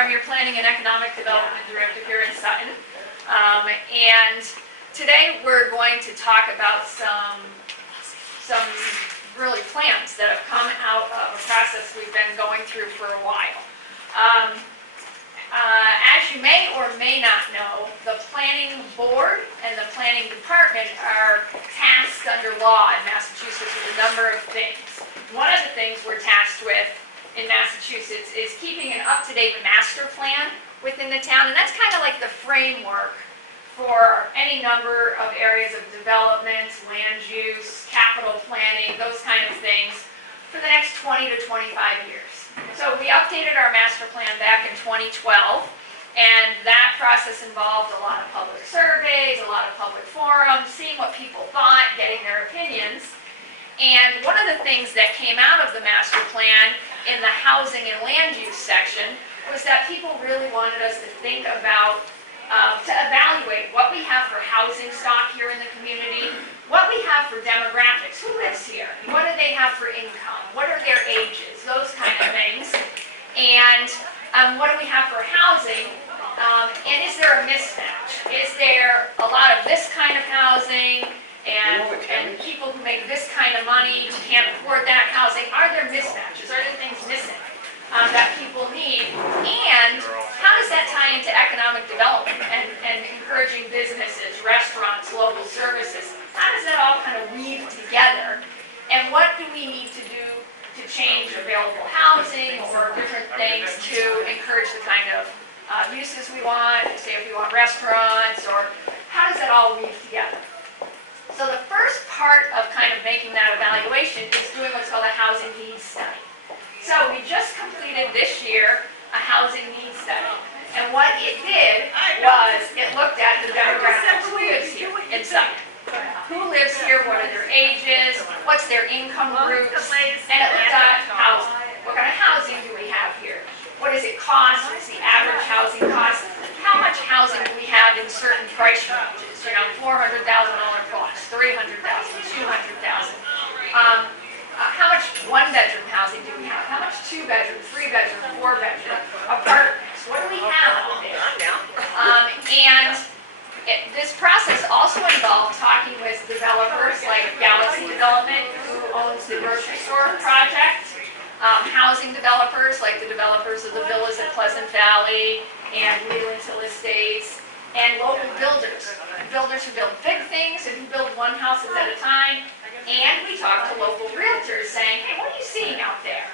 I'm your Planning and Economic Development Director here in Sutton. And today we're going to talk about some really plans that have come out of a process we've been going through for a while. As you may or may not know, the Planning Board and the Planning Department are tasked under law in Massachusetts with a number of things. One of the things we're tasked with in Massachusetts is keeping an up-to-date master plan within the town, and that's kind of like the framework for any number of areas of development, land use, capital planning, those kind of things for the next 20 to 25 years. So we updated our master plan back in 2012, and that process involved a lot of public surveys, a lot of public forums, seeing what people thought, getting their opinions. And one of the things that came out of the master plan in the housing and land use section was that people really wanted us to think about, to evaluate what we have for housing stock here in the community, what we have for demographics, who lives here, what do they have for income, what are their ages, those kind of things, and what do we have for housing, and is there a mismatch? Is there a lot of this kind of housing, and people who make this kind of money can't afford that housing? Are there mismatches? Are there things missing that people need? And how does that tie into economic development and encouraging businesses, restaurants, local services? How does that all kind of weave together? And what do we need to do to change available housing or different things to encourage the kind of uses we want? Say if we want restaurants, or how does that all weave together? So the first part of kind of making that evaluation is doing what's called a housing needs study. So we just completed this year a housing needs study. And what it did was it looked at the demographics. Who lives here in Sutton? Who lives here? What are their ages? What's their income groups? And it looked at housing. What kind of housing do we have here? What does it cost? What's the average housing cost? How much housing do we have in certain price ranges? You know, $400,000 plus, $300,000, $200,000. How much one-bedroom housing do we have? How much two-bedroom, three-bedroom, four-bedroom apartments? What do we have out there? This process also involved talking with developers like Galaxy Development, who owns the grocery store project, housing developers like the developers of the villas at Pleasant Valley and Leland Hill Estates, and local builders who build big things and who build one house at a time. And we talked to local realtors saying, hey, what are you seeing out there?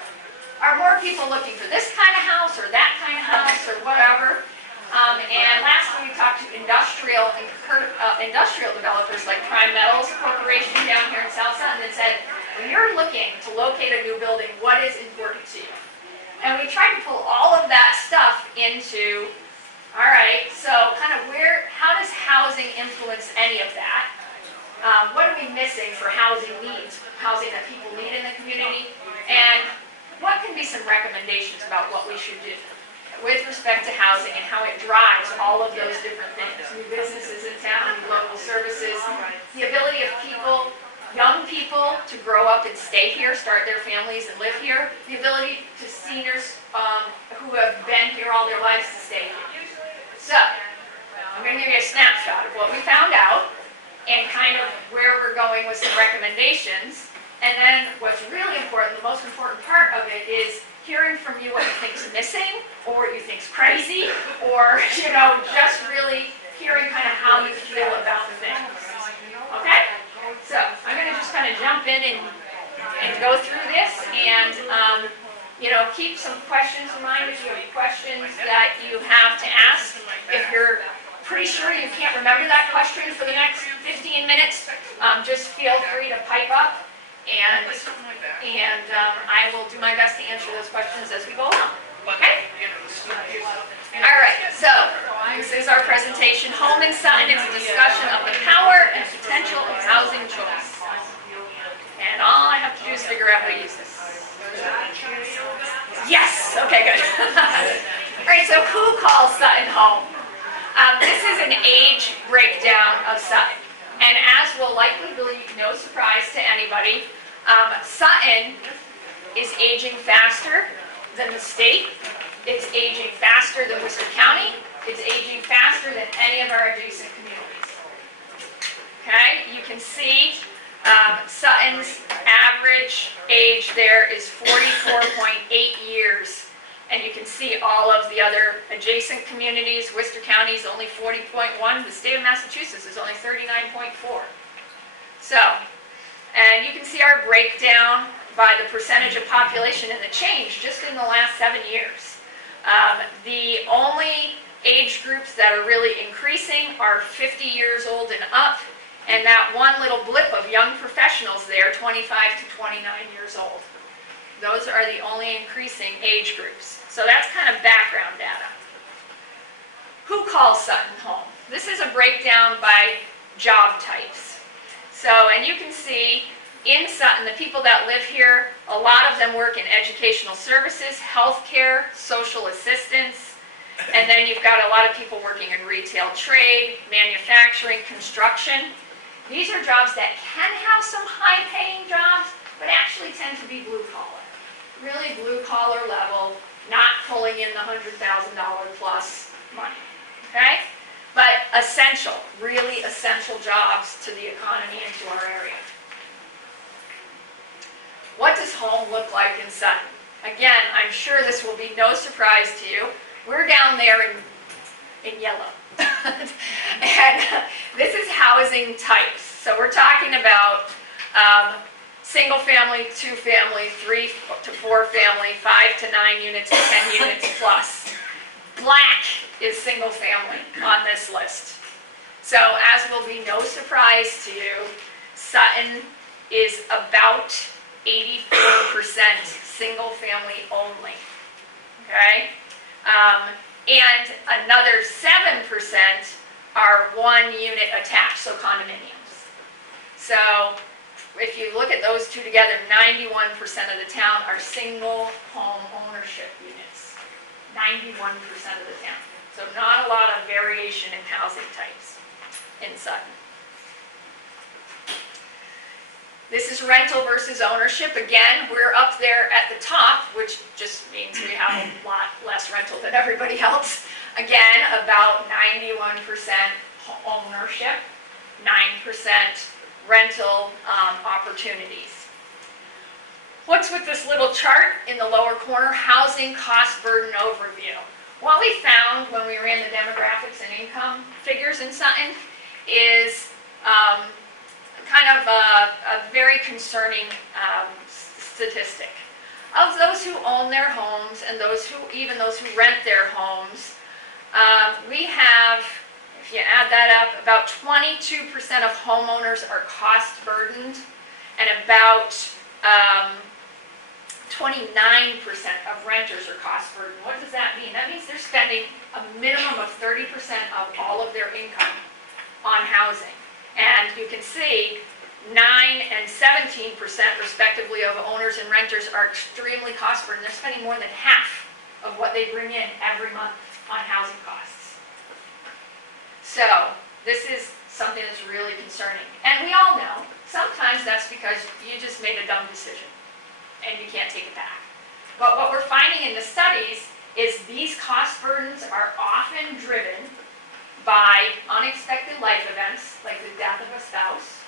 Are more people looking for this kind of house or that kind of house or whatever? And lastly, we talked to industrial developers like Prime Metals Corporation down here in South Sutton and said, when you're looking to locate a new building, what is important to you? And we tried to pull all of that stuff into, all right, so kind of how does housing influence any of that? What are we missing for housing needs, housing that people need in the community? And what can be some recommendations about what we should do with respect to housing and how it drives all of those different things? New businesses in town, new local services, the ability of people, young people, to grow up and stay here, start their families and live here, the ability to seniors who have been here all their lives to stay here. So, I'm going to give you a snapshot of what we found out and kind of where we're going with some recommendations. And then what's really important, the most important part of it, is hearing from you what you think is missing, or what you think is crazy, or, you know, just really hearing kind of how you feel about the things. Okay? So, I'm going to just kind of jump in and go through this, and you know, keep some questions in mind if you have questions that you have to ask. If you're pretty sure you can't remember that question for the next 15 minutes, just feel free to pipe up, and I will do my best to answer those questions as we go along. Okay? All right, so this is our presentation, Home in Sutton. It's a discussion of the power and potential of housing choice. And all I have to do is figure out how to use this. Yes! Okay, good. All right, so who calls Sutton home? This is an age breakdown of Sutton. And as will likely be no surprise to anybody, Sutton is aging faster than the state, It's aging faster than Worcester County. It's aging faster than any of our adjacent communities. Okay, you can see Sutton's average age there is 44.8 years. And you can see all of the other adjacent communities. Worcester County is only 40.1. The state of Massachusetts is only 39.4. So, and you can see our breakdown by the percentage of population and the change just in the last 7 years. The only age groups that are really increasing are 50 years old and up, and that one little blip of young professionals there, 25 to 29 years old. Those are the only increasing age groups. So that's kind of background data. Who calls Sutton home? This is a breakdown by job types. So, and you can see in Sutton, the people that live here, a lot of them work in educational services, healthcare, social assistance, and then you've got a lot of people working in retail trade, manufacturing, construction. These are jobs that can have some high-paying jobs, but actually tend to be blue-collar. Really blue-collar level, not pulling in the $100,000 plus money, okay? But essential, really essential jobs to the economy and to our area. What does home look like in Sutton? Again, I'm sure this will be no surprise to you. We're down there in yellow. And this is housing types. So we're talking about single family, 2 family, 3 to 4 family, 5 to 9 units, 10 units plus. Black is single family on this list. So as will be no surprise to you, Sutton is about 84% single family only. Okay? And another 7% are 1 unit attached, so condominiums. So if you look at those two together, 91% of the town are single home ownership units. 91% of the town. So not a lot of variation in housing types in Sutton. This is rental versus ownership. Again, we're up there at the top, which just means we have a lot less rental than everybody else. Again, about 91% ownership, 9% rental opportunities. What's with this little chart in the lower corner? Housing cost burden overview. What we found when we ran the demographics and income figures in Sutton is kind of a very concerning statistic. Of those who own their homes and even those who rent their homes, we have, if you add that up, about 22% of homeowners are cost burdened, and about 29% of renters are cost burdened. What does that mean? That means they're spending a minimum of 30% of all of their income on housing. And you can see 9 and 17% respectively of owners and renters are extremely cost burdened. They're spending more than half of what they bring in every month on housing costs. So this is something that's really concerning. And we all know, sometimes that's because you just made a dumb decision and you can't take it back. But what we're finding in the studies is these cost burdens are often driven by unexpected life events, like the death of a spouse,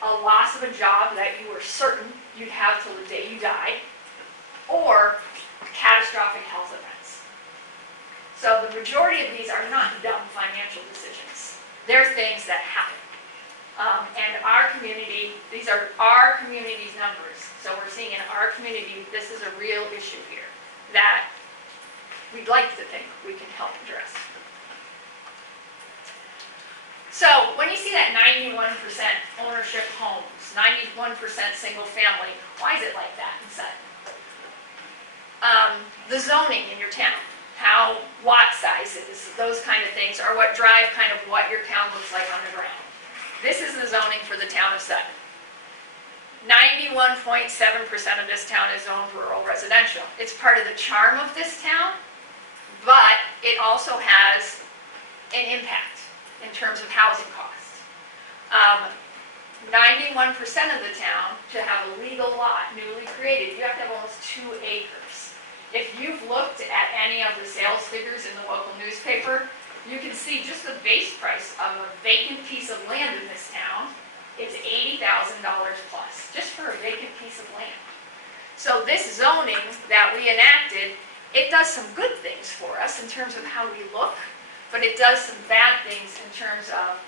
a loss of a job that you were certain you'd have till the day you died, or catastrophic health events. So the majority of these are not dumb financial decisions. They're things that happen. And our community, these are our community's numbers. So we're seeing in our community, this is a real issue here that we'd like to think we can help address. So when you see that 91% ownership homes, 91% single family, why is it like that in Sutton? The zoning in your town, how lot sizes, those kind of things are what drive kind of what your town looks like on the ground. This is the zoning for the town of Sutton. 91.7% of this town is zoned rural residential. It's part of the charm of this town, but it also has an impact in terms of housing costs. 91% of the town, to have a legal lot newly created, you have to have almost 2 acres. If you've looked at any of the sales figures in the local newspaper, you can see just the base price of a vacant piece of land in this town is $80,000 plus, just for a vacant piece of land. So this zoning that we enacted, it does some good things for us in terms of how we look, but it does some bad things in terms of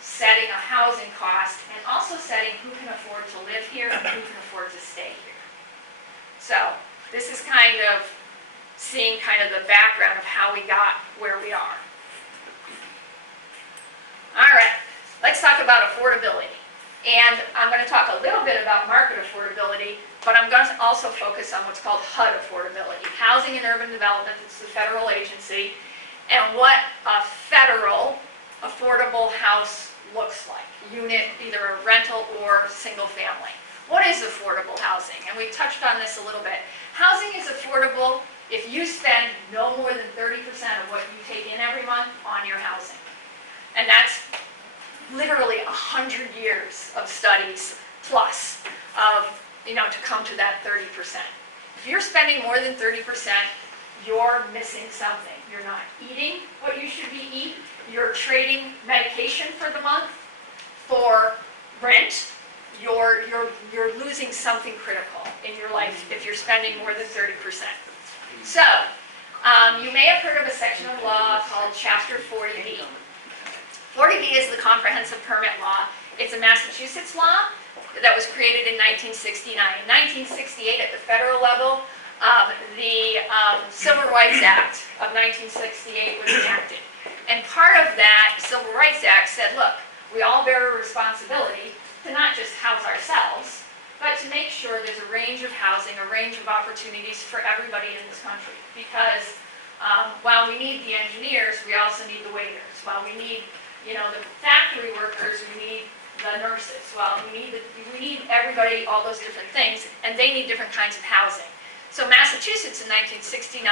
setting a housing cost and also setting who can afford to live here and who can afford to stay here. So this is kind of seeing kind of the background of how we got where we are. All right, let's talk about affordability. And I'm going to talk a little bit about market affordability, but I'm going to also focus on what's called HUD affordability, Housing and Urban Development. It's the federal agency, and what a federal affordable house looks like, unit, either a rental or single family. What is affordable housing? And we touched on this a little bit. Housing is affordable if you spend no more than 30% of what you take in every month on your housing. And that's literally 100 years of studies plus of, to come to that 30%. If you're spending more than 30%, you're missing something. You're not eating what you should be eating. You're trading medication for the month for rent. You're losing something critical in your life if you're spending more than 30%. So, you may have heard of a section of law called Chapter 40B. 40B is the comprehensive permit law. It's a Massachusetts law that was created in 1969. In 1968, at the federal level, the Civil Rights Act of 1968 was enacted. And part of that Civil Rights Act said, look, we all bear a responsibility to not just house ourselves, but to make sure there's a range of housing, a range of opportunities for everybody in this country. Because while we need the engineers, we also need the waiters. While we need the factory workers, we need the nurses. Well, we need everybody, all those different things, and they need different kinds of housing. So Massachusetts in 1969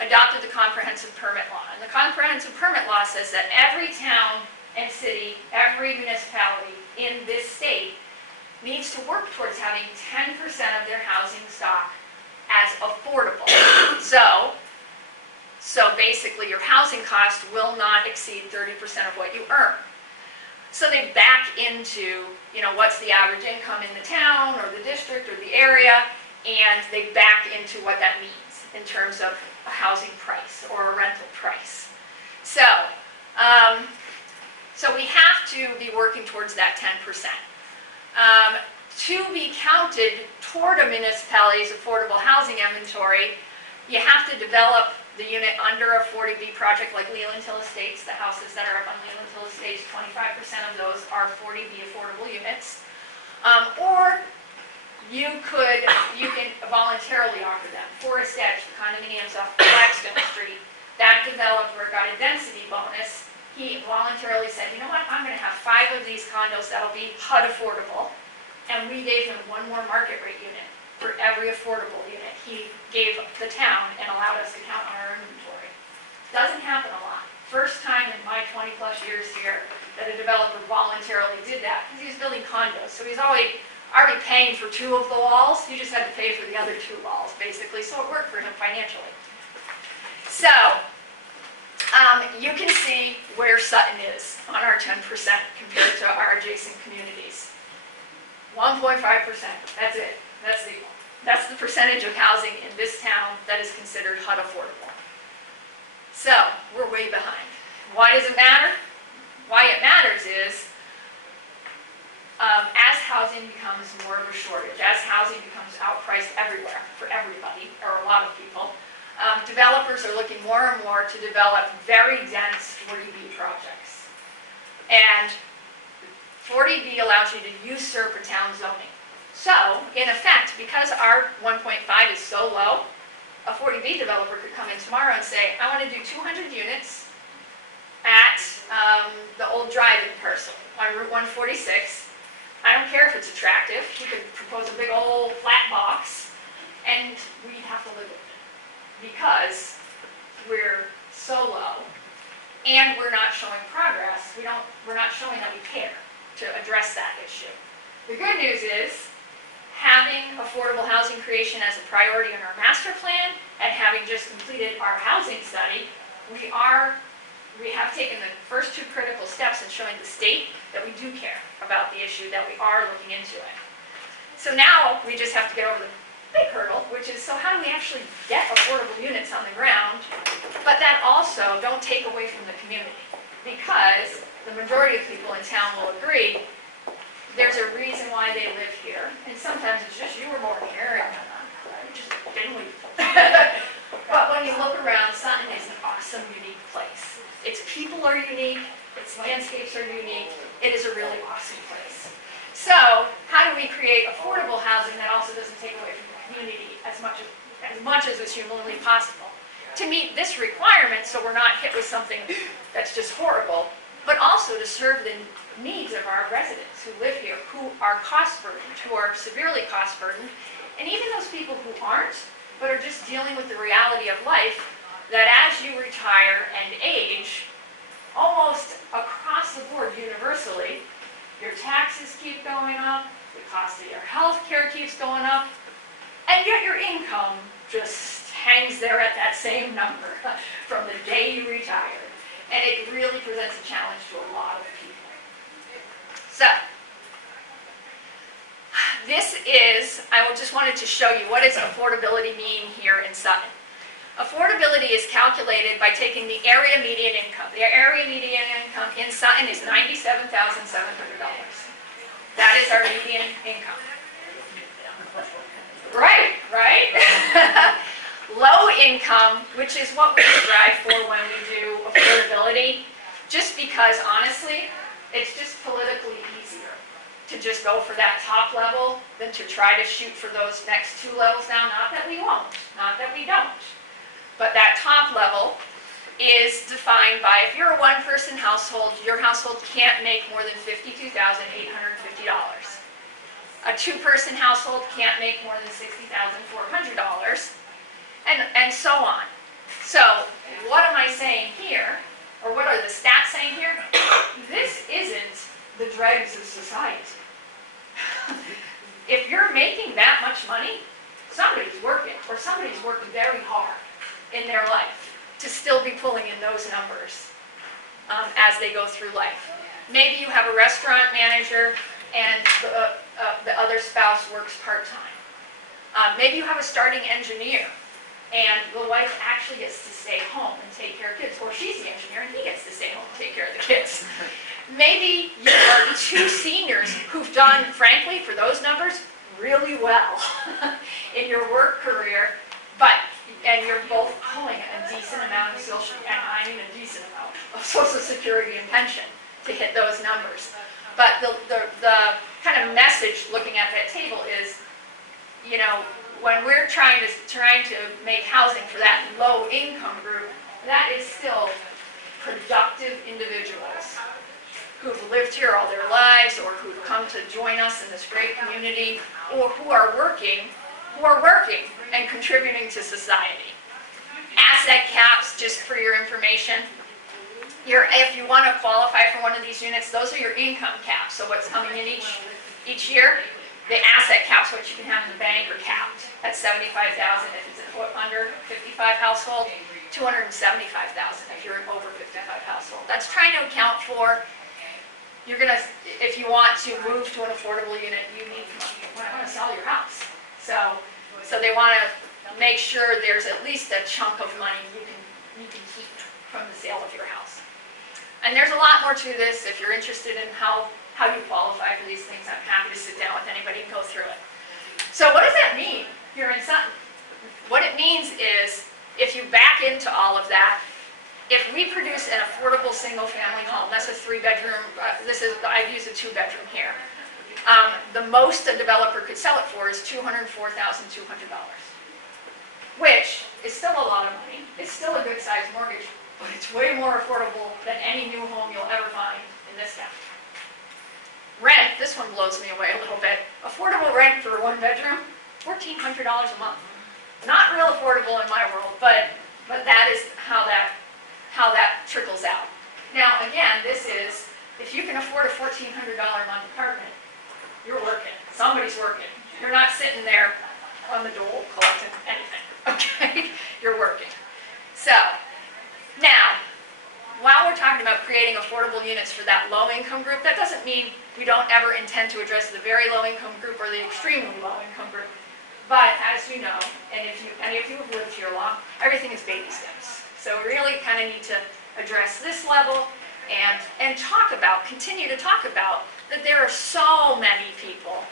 adopted the comprehensive permit law. And the comprehensive permit law says that every town and city, every municipality in this state needs to work towards having 10% of their housing stock as affordable. So basically your housing cost will not exceed 30% of what you earn. So they back into, what's the average income in the town or the district or the area, and they back into what that means in terms of a housing price or a rental price. So we have to be working towards that 10%. To be counted toward a municipality's affordable housing inventory, you have to develop the unit under a 40B project like Leland Hill Estates. The houses that are up on Leland Hill Estates, 25% of those are 40B affordable units. Or you can voluntarily offer them. Forest Edge, the condominiums off Blackstone Street, that developer got a density bonus. He voluntarily said, you know what, I'm going to have 5 of these condos that'll be HUD affordable. And we gave him one more market rate unit for every affordable unit he gave the town and allowed us to count on our inventory. Doesn't happen a lot. First time in my 20 plus years here that a developer voluntarily did that, because he was building condos. So he's already paying for 2 of the walls. You just had to pay for the other 2 walls, basically. So it worked for him financially. So you can see where Sutton is on our 10% compared to our adjacent communities. 1.5%. That's it. That's the percentage of housing in this town that is considered HUD affordable. So we're way behind. Why does it matter? Why it matters is as housing becomes more of a shortage, as housing becomes outpriced everywhere for everybody, or a lot of people, developers are looking more and more to develop very dense 40B projects. And 40B allows you to usurp a town zoning. So, in effect, because our 1.5 is so low, a 40B developer could come in tomorrow and say, I want to do 200 units at the old drive-in parcel on Route 146. I don't care if it's attractive. He could propose a big old flat box, and we'd have to live with it because we're so low, and we're not showing progress. We're not showing that we care to address that issue. The good news is, having affordable housing creation as a priority in our master plan, and having just completed our housing study, we have taken the first two critical steps in showing the state that we do care about the issue, that we are looking into it. So now we just have to get over the big hurdle, which is, so how do we actually get affordable units on the ground, but that also don't take away from the community? Because the majority of people in town will agree there's a reason why they live here, and sometimes it's just you were born here and just didn't leave. But when you look around, Sutton is an awesome, unique place. Its people are unique, its landscapes are unique, it is a really awesome place. So how do we create affordable housing that also doesn't take away from the community as much as is humanly possible to meet this requirement, so we're not hit with something that's just horrible, but also to serve the needs of our residents who live here, who are cost burdened, who are severely cost burdened, and even those people who aren't, but are just dealing with the reality of life, that as you retire and age, almost across the board universally, your taxes keep going up, the cost of your health care keeps going up, and yet your income just hangs there at that same number from the day you retire. And it really presents a challenge to a lot of people. So, this is, I just wanted to show you what does affordability mean here in Sutton. Affordability is calculated by taking the area median income. The area median income in Sutton is $97,700. That is our median income. Right, right? Low income, which is what we strive for when we do affordability, just because honestly, it's just politically easier to just go for that top level than to try to shoot for those next two levels down. Not that we won't, not that we don't. But that top level is defined by, if you're a one-person household, your household can't make more than $52,850. A two-person household can't make more than $60,400, and so on. So what am I saying here, or what are the stats saying here? This isn't the dregs of society. If you're making that much money, somebody's working, or somebody's worked very hard in their life to still be pulling in those numbers as they go through life. Maybe you have a restaurant manager and the other spouse works part-time. Maybe you have a starting engineer and the wife actually gets to stay home and take care of kids, or she's the engineer and he gets to stay home and take care of the kids. Maybe you are two seniors who've done, frankly, for those numbers, really well in your work career, and you're both pulling a decent amount of Social Security and pension to hit those numbers. But the kind of message looking at that table is, you know, when we're trying to make housing for that low income group, that is still productive individuals who've lived here all their lives, or who've come to join us in this great community, or who are working and contributing to society. Asset caps, just for your information. If you want to qualify for one of these units, those are your income caps. So what's coming in each year? The asset caps, what you can have in the bank, are capped at $75,000 if it's an under 55 household, $275,000 if you're an over 55 household. That's trying to account for, if you want to move to an affordable unit, you need money. You want to sell your house. So they want to make sure there's at least a chunk of money you can keep from the sale of your house. And there's a lot more to this. If you're interested in how you qualify for these things, I'm happy to sit down with anybody and go through it. So what does that mean here in Sutton? What it means is, if you back into all of that, if we produce an affordable single-family home, that's a 3-bedroom, I've used a 2-bedroom here. The most a developer could sell it for is $204,200, which is still a lot of money. It's still a good-sized mortgage, but it's way more affordable than any new home you'll ever find in this town. Rent, this one blows me away a little bit. Affordable rent for a 1-bedroom, $1,400 a month. Not real affordable in my world, but that is how that trickles out. Now, again, this is, if you can afford a $1,400 a month apartment, you're working. Somebody's working. You're not sitting there on the dole collecting anything, okay? You're working. So, now, while we're talking about creating affordable units for that low-income group, that doesn't mean we don't ever intend to address the very low-income group or the extremely low-income group. But as you know, and if any of you have lived here long, everything is baby steps. So we really kind of need to address this level and continue to talk about that there are so many people,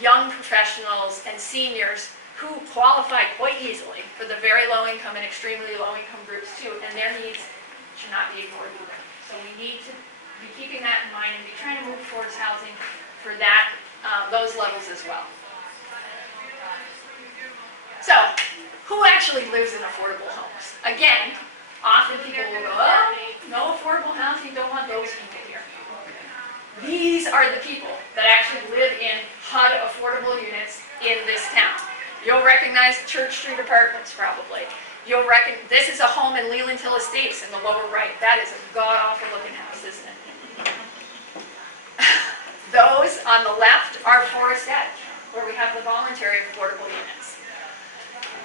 young professionals and seniors, who qualify quite easily for the very low-income and extremely low-income groups too, and their needs should not be ignored either. So we need to be keeping that in mind and be trying to move towards housing for that, those levels as well. So, who actually lives in affordable homes? Again, often people will go, oh, no affordable housing, don't want those people here. These are the people that actually live in HUD affordable units in this town. You'll recognize the SrCtr Apartments probably. This is a home in Leland Hill Estates in the lower right. That is a god-awful looking house, isn't it? Those on the left are Forest Edge, where we have the voluntary affordable units.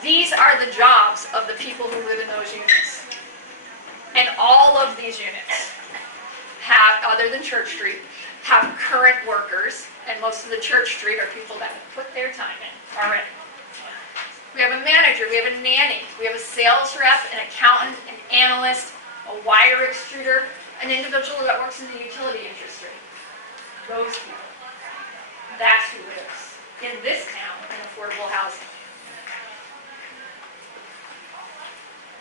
These are the jobs of the people who live in those units. And all of these units have, other than Church Street, have current workers, and most of the Church Street are people that have put their time in already. We have a manager, we have a nanny, we have a sales rep, an accountant, an analyst, a wire extruder, an individual that works in the utility industry. Those people. That's who lives in this town in affordable housing.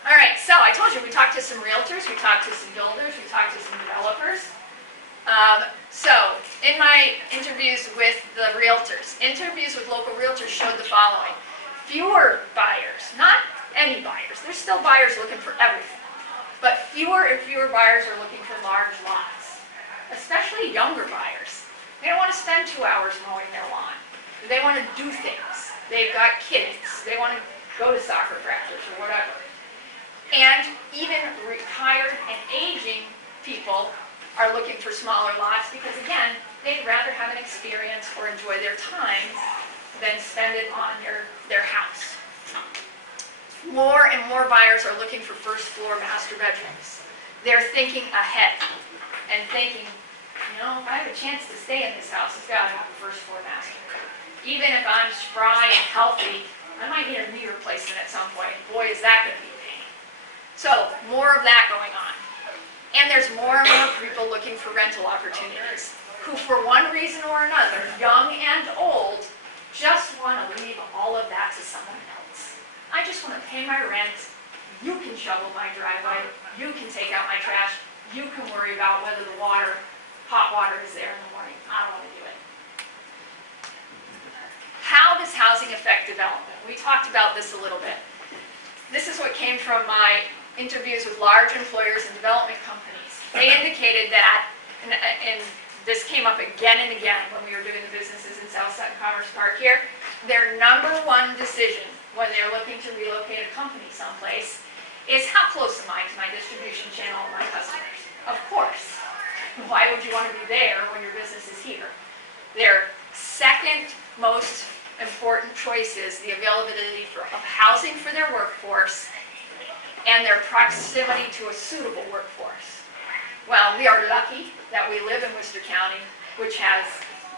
All right, so I told you we talked to some realtors, we talked to some builders, we talked to some developers. So in my interviews with the realtors, interviews with local realtors showed the following. Fewer buyers, not any buyers, there's still buyers looking for everything, but fewer and fewer buyers are looking for large lots, especially younger buyers. They don't want to spend 2 hours mowing their lawn. They want to do things. They've got kids. They want to go to soccer practice or whatever. And even retired and aging people are looking for smaller lots because, again, they'd rather have an experience or enjoy their time than spend it on their house. More and more buyers are looking for first floor master bedrooms. They're thinking ahead and thinking, you know, if I have a chance to stay in this house, it's got to have a first floor master. Even if I'm spry and healthy, I might need a knee replacement at some point. Boy, is that going to be a pain. So, more of that going on. And there's more and more people looking for rental opportunities who, for one reason or another, young and old, just want to leave all of that to someone else. I just want to pay my rent. You can shovel my driveway. You can take out my trash. You can worry about whether the hot water is there in the morning. I don't want to do it. How does housing affect development? We talked about this a little bit. This is what came from my interviews with large employers and development companies. They indicated that, and this came up again and again when we were doing the businesses in South Sutton Commerce Park here, their number one decision when they're looking to relocate a company someplace is how close am I to my distribution channel and my customers? Of course. Why would you want to be there when your business is here? Their second most important choice is the availability of housing for their workforce and their proximity to a suitable workforce. Well, we are lucky that we live in Worcester County, which has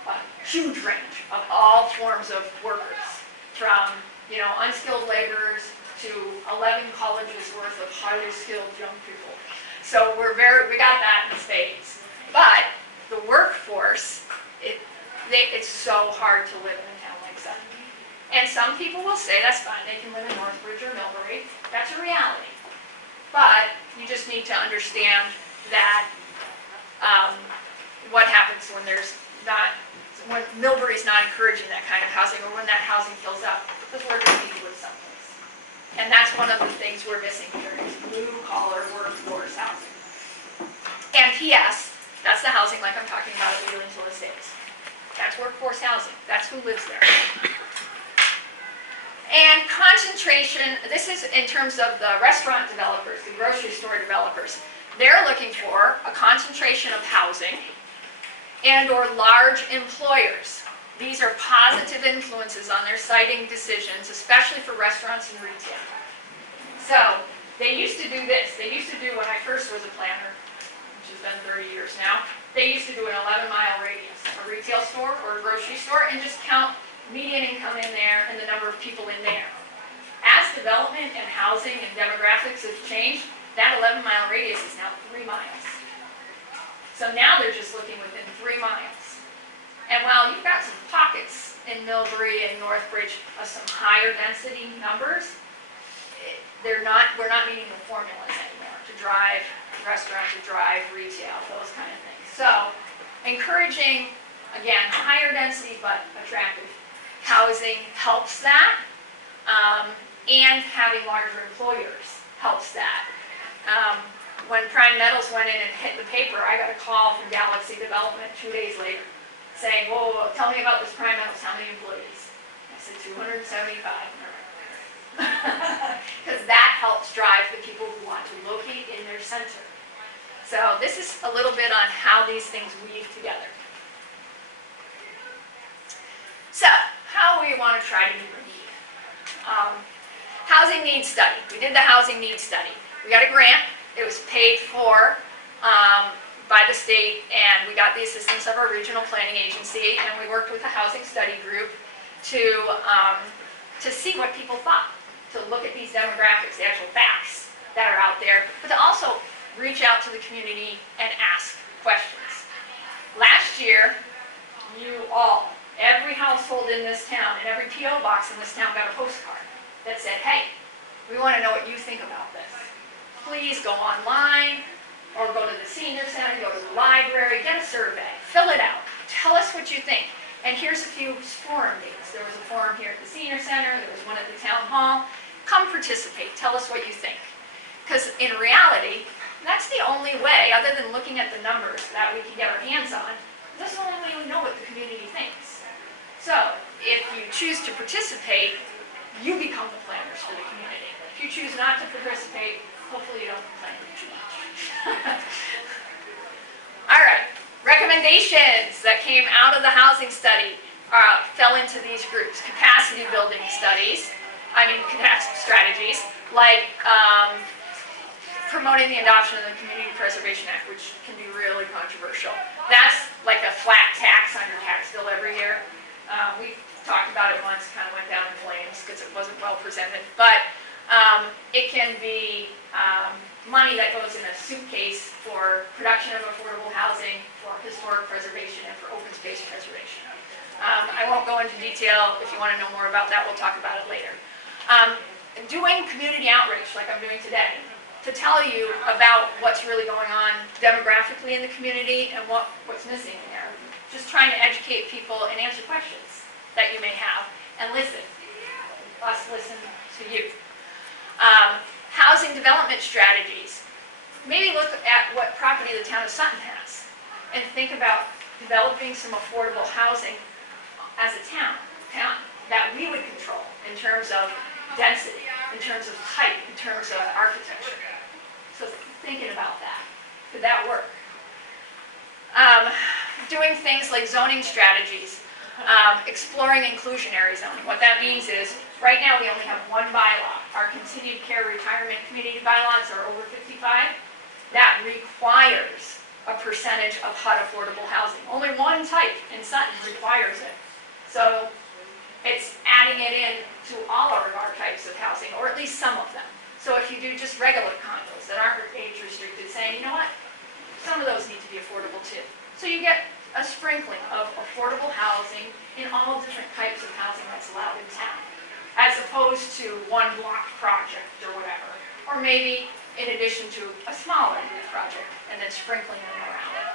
a huge range of all forms of workers, from unskilled laborers to 11 colleges worth of highly skilled young people. So we got that in spades. But the workforce, it's so hard to live in a town like Sutton. And some people will say that's fine, they can live in Northbridge or Millbury. That's a reality. But you just need to understand that what happens when when Millbury's not encouraging that kind of housing, or when that housing fills up, because we're going to need to live someplace. And that's one of the things we're missing here is blue-collar workforce housing. And P.S., that's the housing like I'm talking about at Leland Hill Estates. That's workforce housing. That's who lives there. And concentration, this is in terms of the restaurant developers, the grocery store developers. They're looking for a concentration of housing and or large employers. These are positive influences on their siting decisions, especially for restaurants and retail. So they used to do this. They used to do, when I first was a planner, which has been 30 years now, they used to do an 11-mile radius, a retail store or a grocery store, and just count median income in there and the number of people in there. As development and housing and demographics have changed, that 11-mile radius is now 3 miles. So now they're just looking within 3 miles. And while you've got some pockets in Millbury and Northbridge of some higher density numbers, we're not meeting the formulas anymore to drive restaurants, to drive retail, those kind of things. So encouraging, again, higher density but attractive housing helps that, and having larger employers helps that. When Prime Metals went in and hit the paper, I got a call from Galaxy Development 2 days later saying, whoa, tell me about this Prime Metals, how many employees? I said 275. Because that helps drive the people who want to locate in their center. So this is a little bit on how these things weave together. So, how we want to try to meet the need. Housing needs study. We did the housing needs study. We got a grant. It was paid for by the state, and we got the assistance of our regional planning agency, and we worked with a housing study group to see what people thought, to look at these demographics, the actual facts that are out there, but to also reach out to the community and ask questions. Last year, you all, every household in this town, and every P.O. box in this town got a postcard that said, hey, we want to know what you think about this. Please go online, or go to the senior center, go to the library, get a survey, fill it out, tell us what you think. And here's a few forum dates. There was a forum here at the senior center, there was one at the town hall. Come participate, tell us what you think. Because in reality, that's the only way, other than looking at the numbers that we can get our hands on, that's the only way we know what the community thinks. So, if you choose to participate, you become the planners for the community. If you choose not to participate, hopefully you don't complain too much. All right, recommendations that came out of the housing study fell into these groups. Capacity building studies, strategies, like promoting the adoption of the Community Preservation Act, which can be really controversial. That's like a flat tax on your tax bill every year. We talked about it once, kind of went down in flames because it wasn't well presented, but it can be money that goes in a suitcase for production of affordable housing, for historic preservation, and for open space preservation. I won't go into detail. If you want to know more about that, we'll talk about it later. Doing community outreach, like I'm doing today, to tell you about what's really going on demographically in the community and what's missing there. Just trying to educate people and answer questions that you may have, and listen. Us listen to you. Housing development strategies. Maybe look at what property the town of Sutton has and think about developing some affordable housing as a town that we would control in terms of density, in terms of height, in terms of architecture. So thinking about that. Could that work? Doing things like zoning strategies, exploring inclusionary zoning. What that means is, right now we only have one bylaw. Our continued care retirement community bylaws are over 55. That requires a percentage of HUD affordable housing. Only one type in Sutton requires it. So it's adding it in to all of our types of housing, or at least some of them. So if you do just regular condos that aren't age restricted, saying, you know what, some of those need to be affordable too. So you get a sprinkling of affordable housing in all different types of housing that's allowed in town, as opposed to one block project or whatever, or maybe in addition to a smaller project and then sprinkling them around it.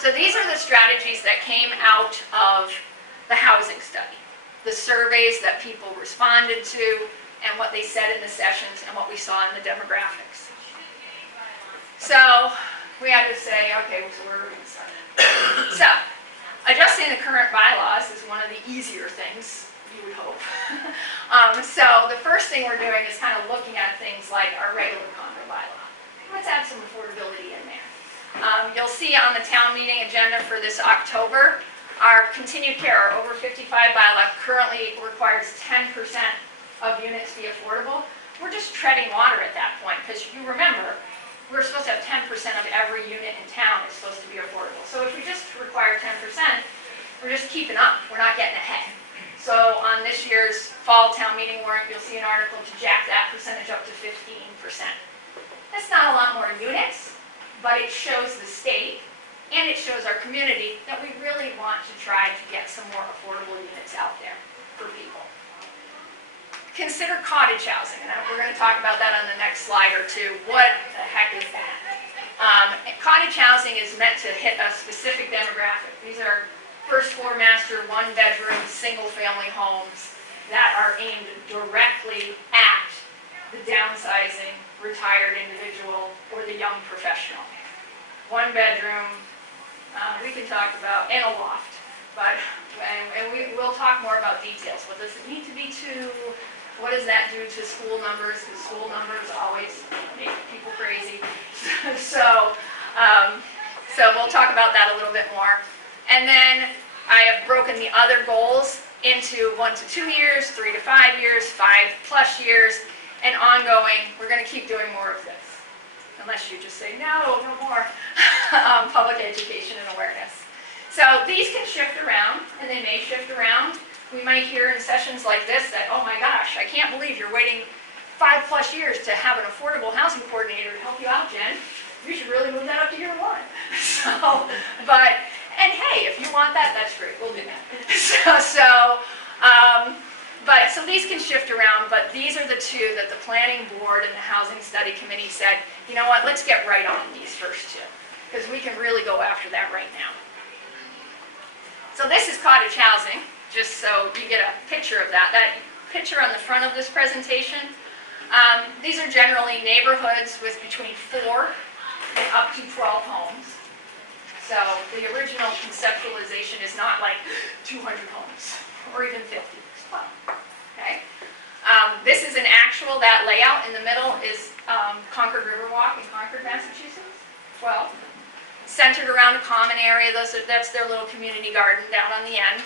So these are the strategies that came out of the housing study, the surveys that people responded to, and what they said in the sessions, and what we saw in the demographics. So we had to say, okay, so where are we going to start? So, adjusting the current bylaws is one of the easier things, you would hope. So the first thing we're doing is kind of looking at things like our regular condo bylaw. Let's add some affordability in there. You'll see on the town meeting agenda for this October, Our continued care, our over 55 bylaw currently requires 10% of units be affordable. We're just treading water at that point, because you remember, we're supposed to have 10% of every unit in town is supposed to be affordable. So if we just require 10%, we're just keeping up. We're not getting ahead. So on this year's fall town meeting warrant, you'll see an article to jack that percentage up to 15%. That's not a lot more units, but it shows the state and it shows our community that we really want to try to get some more affordable units out there for people. Consider cottage housing, and we're going to talk about that on the next slide or two. What the heck is that? Cottage housing is meant to hit a specific demographic. These are first floor master, one bedroom, single family homes that are aimed directly at the downsizing, retired individual, or the young professional. One bedroom, we can talk about, and a loft, but, and we'll talk more about details. What does it need to be two? What does that do to school numbers? Because school numbers always make people crazy. So we'll talk about that a little bit more. And then I have broken the other goals into 1 to 2 years, 3 to 5 years, 5+ years, and ongoing. We're going to keep doing more of this, unless you just say, no more. Public education and awareness. So these can shift around, and they may shift around. We might hear in sessions like this that, oh my gosh, I can't believe you're waiting 5+ years to have an affordable housing coordinator to help you out, Jen. You should really move that up to year 1. And hey, if you want that, that's great. We'll do that. So these can shift around, but these are the two that the planning board and the housing study committee said, you know what, let's get right on these first two, because we can really go after that right now. So this is cottage housing, just so you get a picture of that. That picture on the front of this presentation, these are generally neighborhoods with between 4 and up to 12 homes. So the original conceptualization is not like 200 homes or even 50. It's 12. Okay. This is an actual, that layout in the middle is Concord Riverwalk in Concord, Massachusetts. 12. Centered around a common area. That's their little community garden down on the end.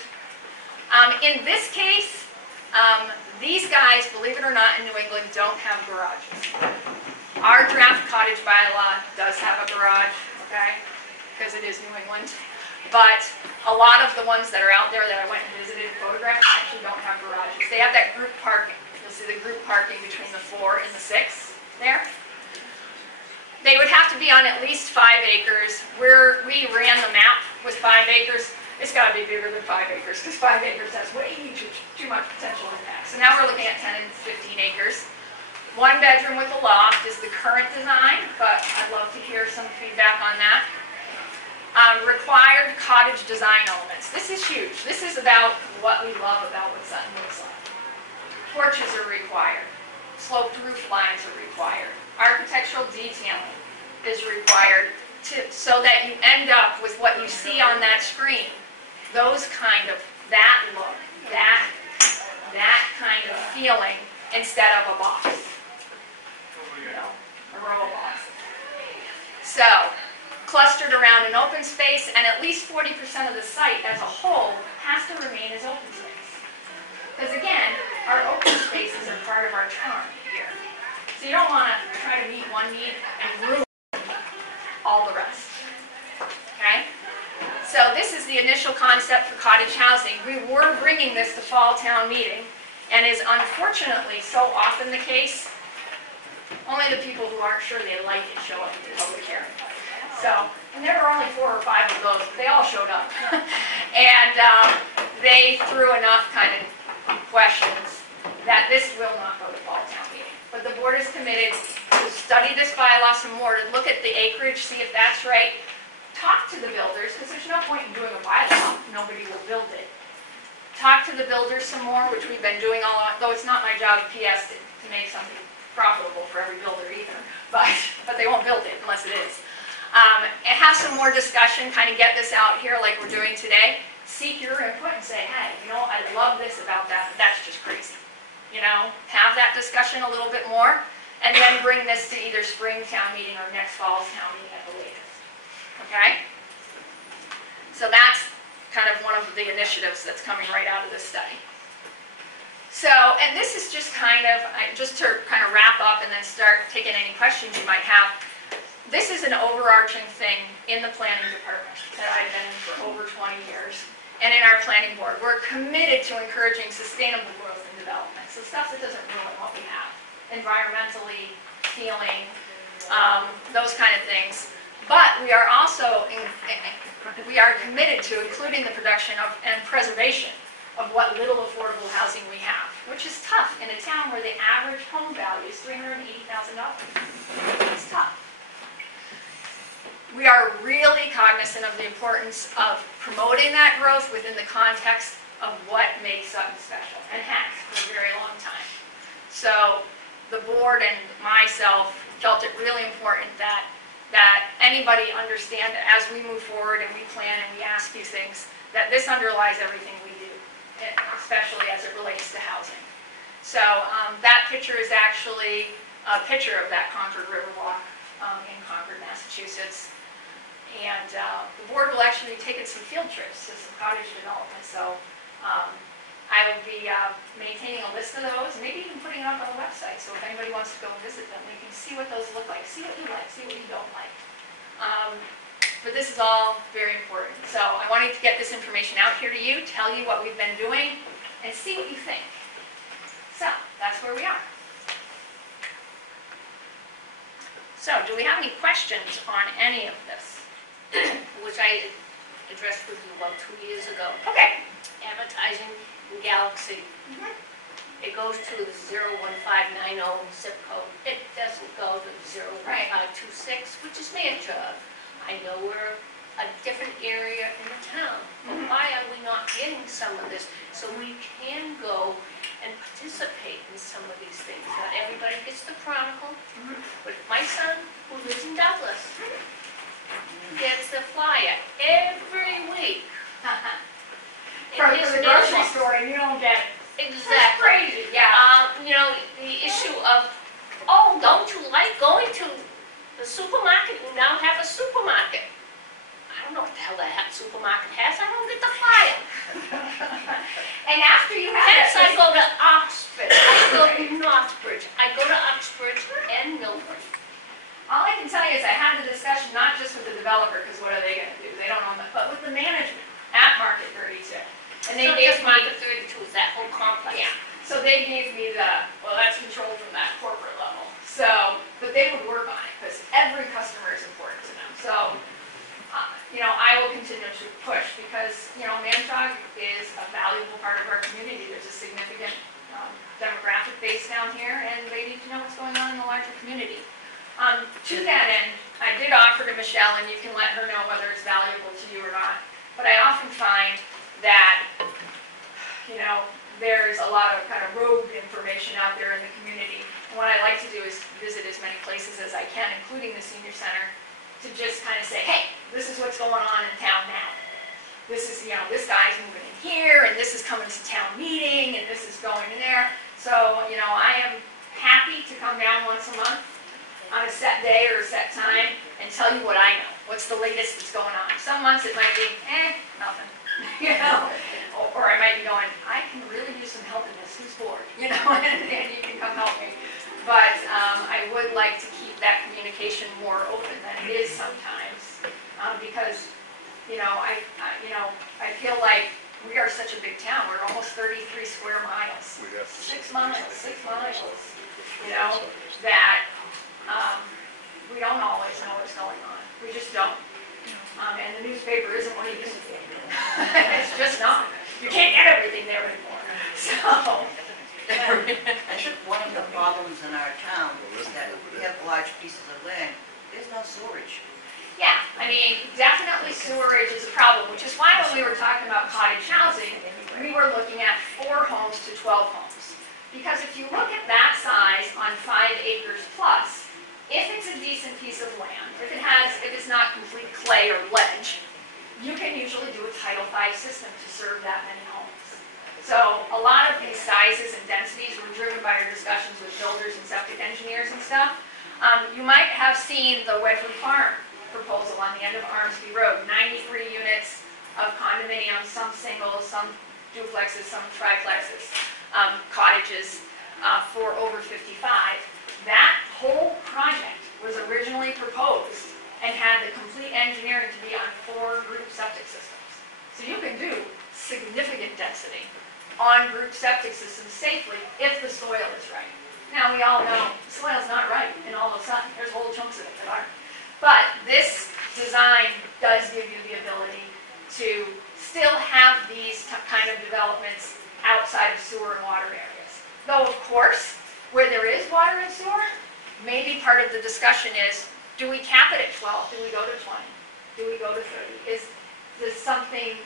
In this case, these guys, believe it or not, in New England don't have garages. Our draft cottage bylaw does have a garage, okay, because it is New England. But a lot of the ones that are out there that I went and visited and photographed actually don't have garages. They have that group parking. You'll see the group parking between the 4 and the 6 there. They would have to be on at least 5 acres. We ran the map with 5 acres. It's got to be bigger than 5 acres, because 5 acres has way too much potential impact. So now we're looking at 10 and 15 acres. 1 bedroom with a loft is the current design, but I'd love to hear some feedback on that. Required cottage design elements. This is huge. This is about what we love about what Sutton looks like. Porches are required. Sloped roof lines are required. Architectural detailing is required so that you end up with what you see on that screen. Those kind of, that look, that kind of feeling instead of a box. You know, a row of boxes. So, clustered around an open space, and at least 40% of the site as a whole has to remain as open space. Because again, our open spaces are part of our charm here. So you don't want to try to meet one need and ruin all the rest. Okay? So this is the initial concept for cottage housing. We were bringing this to fall town meeting, and is unfortunately so often the case, only the people who aren't sure they like it show up at the public hearing. So, and there were only 4 or 5 of those, but they all showed up. And they threw enough kind of questions that this will not go to fall town meeting. But the board is committed to study this bylaw some more, to look at the acreage, see if that's right. Talk to the builders, because there's no point in doing a bylaw. Nobody will build it. Talk to the builders some more, which we've been doing all along, though it's not my job, PS, to make something profitable for every builder either. But they won't build it unless it is. And have some more discussion, kind of get this out here like we're doing today. Seek your input and say, hey, you know, I love this about that, but that's just crazy. You know, have that discussion a little bit more, and then bring this to either spring town meeting or next fall's town meeting at the latest. Okay? So that's kind of one of the the initiatives that's coming right out of this study. So, and this is just just to kind of wrap up and then start taking any questions you might have. This is an overarching thing in the planning department that I've been in for over 20 years. And in our planning board, we're committed to encouraging sustainable growth and development. So stuff that doesn't ruin what we have. Environmentally, feeling, those kind of things. But we are also, we are committed to including the production of and preservation of what little affordable housing we have, which is tough in a town where the average home value is $380,000. It's tough. We are really cognizant of the importance of promoting that growth within the context of what makes Sutton special, and has for a very long time. So the board and myself felt it really important that anybody understand that as we move forward and we plan and we ask you things, that this underlies everything we do, especially as it relates to housing. So that picture is actually a picture of that Concord River Walk in Concord, Massachusetts. And the board will actually be taking some field trips to some cottage development. So I will be maintaining a list of those, maybe even putting it up on the website. So if anybody wants to go and visit them, we can see what those look like, see what you like, see what you don't like. But this is all very important. So I wanted to get this information out here to you, tell you what we've been doing, and see what you think. So that's where we are. So do we have any questions on any of this? Which I addressed with you about 2 years ago. Okay. Advertising in Galaxy. It goes to the 01590 zip code. It doesn't go to the 01526, which is their job. I know we're a different area in the town, but why are we not getting some of this so we can go and participate in some of these things? Not everybody gets the Chronicle, but my son, who lives in Douglas, gets the flyer every week. For the grocery store, and you don't get it. Exactly. That's crazy, yeah. You know, the issue of, oh, don't you like going to the supermarket? You now have a supermarket. I don't know what the hell that supermarket has. I don't get the flyer. And after you have Hence, I go to Oxford. I go to Northbridge. I go to Uxbridge and Milford. All I can tell you is I had the discussion not just with the developer, because what are they going to do? They don't own it, but with the management at Market 32. And they So gave just me, Market 32 is that whole complex. yeah. So they gave me the, well, that's controlled from that corporate level. So, but they would work on it, because every customer is important to them. So, you know, I will continue to push, because, you know, Manchog is a valuable part of our community. There's a significant demographic base down here, and they need to know what's going on in the larger community. To that end, I did offer to Michelle, and you can let her know whether it's valuable to you or not, but I often find that, you know, there's a lot of kind of rogue information out there in the community. And what I like to do is visit as many places as I can, including the senior center, to just kind of say, hey, this is what's going on in town now. This is, you know, this guy's moving in here, and this is coming to town meeting, and this is going in there. So, you know, I am happy to come down once a month on a set day or a set time and tell you what I know, what's the latest that's going on. Some months it might be, nothing, you know, or I might be going, I can really use some help in this, who's bored, you know, and you can come help me. But I would like to keep that communication more open than it is sometimes, because, you know, I feel like we are such a big town. We're almost 33 square miles. 6 miles, you know, that we don't always know what's going on. We just don't. And the newspaper isn't what it used to be. It's just not. You can't get everything there anymore. So. I think one of the problems in our town is that if we have large pieces of land, there's no sewerage. Yeah, I mean, definitely sewerage is a problem, which is why when we were talking about cottage housing, we were looking at 4 homes to 12 homes. Because if you look at that size on 5 acres plus, if it's a decent piece of land, if it's not complete clay or ledge, you can usually do a Title V system to serve that many homes. So a lot of these sizes and densities were driven by our discussions with builders and septic engineers and stuff. You might have seen the Wedford Farm proposal on the end of Armsby Road, 93 units of condominiums, some single, singles, some duplexes, some triplexes, cottages for over 55. That whole project was originally proposed and had the complete engineering to be on 4 group septic systems. So you can do significant density on group septic systems safely if the soil is right. Now we all know the soil's not right in all of Sutton. There's whole chunks of it that aren't. But this design does give you the ability to still have these kind of developments outside of sewer and water areas. Though of course, where there is water and sewer, maybe part of the discussion is, do we cap it at 12? Do we go to 20? Do we go to 30? Is this something,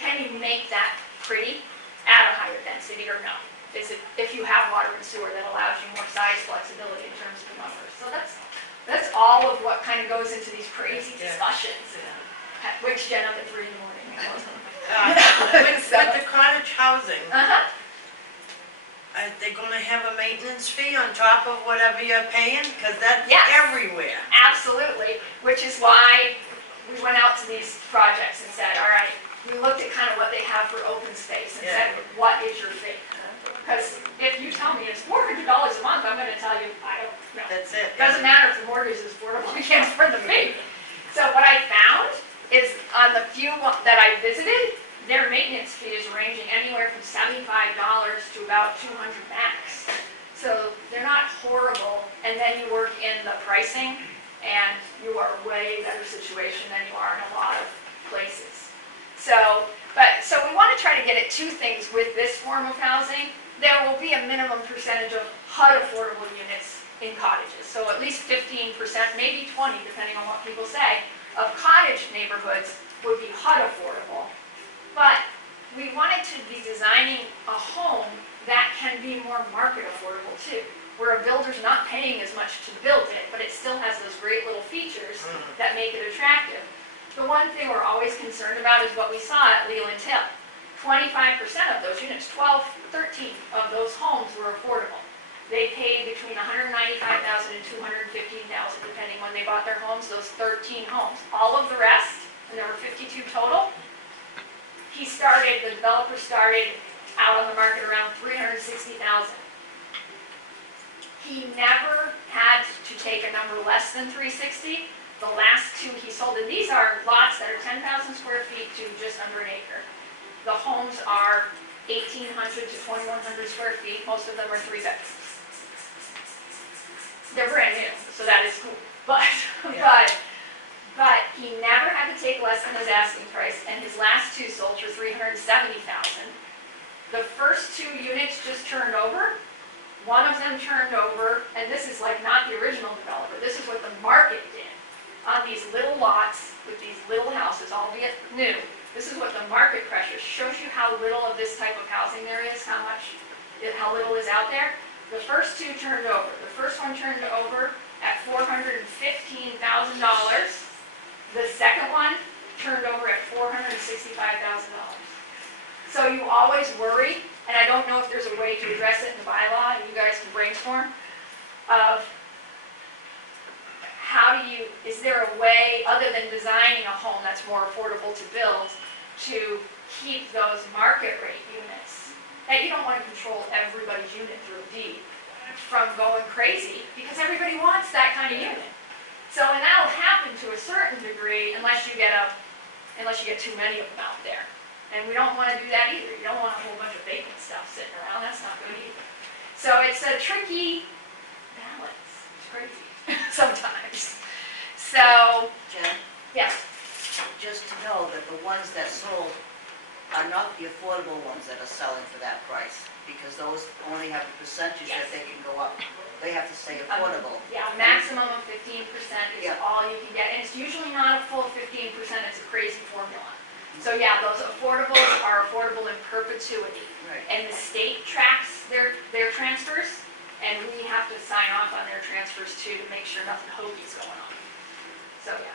can you make that pretty at a higher density or no? Is it, if you have water and sewer, that allows you more size flexibility in terms of the numbers? So that's all of what kind of goes into these crazy discussions. Wakes Jen up at 3 in the morning. With the cottage housing, Uh-huh. are they gonna have a maintenance fee on top of whatever you're paying? Because that's Yes. everywhere. Absolutely, which is why we went out to these projects and said, all right, we looked at kind of what they have for open space and said, what is your fee? Because if you tell me it's $400 a month, I'm going to tell you, I don't know. That's it. Doesn't matter if the mortgage is affordable, you can't afford the fee. So what I found is on the few that I visited, their maintenance fee is ranging anywhere from $75 to about $200 max. So they're not horrible, and then you work in the pricing, and you are way better situation than you are in a lot of places. So we want to try to get at 2 things with this form of housing. There will be a minimum percentage of HUD affordable units in cottages. So at least 15%, maybe 20, depending on what people say, of cottage neighborhoods would be HUD affordable. But we wanted to be designing a home that can be more market affordable too, where a builder's not paying as much to build it, but it still has those great little features that make it attractive. The one thing we're always concerned about is what we saw at Leland Hill. 25% of those units, 13 of those homes were affordable. They paid between $195,000 and $215,000, depending when they bought their homes, those 13 homes. All of the rest, and there were 52 total, the developer started out on the market around $360,000. He never had to take a number less than 360. The last 2 he sold, and these are lots that are 10,000 square feet to just under an acre. The homes are 1,800 to 2,100 square feet. Most of them are 3 bedrooms. They're brand new, so that is cool. But he never had to take less than his asking price, and his last 2 sold for $370,000. The first 2 units just turned over. One of them turned over, and this is like not the original developer. This is what the market did on these little lots with these little houses, albeit new. This is what the market pressure shows you how little of this type of housing there is, how little is out there. The first 2 turned over. The first one turned over at $415,000. The second one turned over at $465,000. So you always worry, and I don't know if there's a way to address it in the bylaw, and you guys can brainstorm, of is there a way, other than designing a home that's more affordable to build, to keep those market rate units, that you don't want to control everybody's unit through a deed, from going crazy, because everybody wants that kind of unit. So, and that'll happen to a certain degree unless you get too many of them out there. And we don't want to do that either. You don't want a whole bunch of vacant stuff sitting around. That's not good either. So it's a tricky balance. It's crazy sometimes. So, Jen, yeah. just to know that the ones that sold are not the affordable ones that are selling for that price, because those only have a percentage that they can go up. They have to stay affordable. Yeah, maximum of 15% is Yeah. all you can get. And it's usually not a full 15%. It's a crazy formula. So yeah, those affordables are affordable in perpetuity. Right. And the state tracks their transfers, and we have to sign off on their transfers too to make sure nothing hokey's going on. So yeah.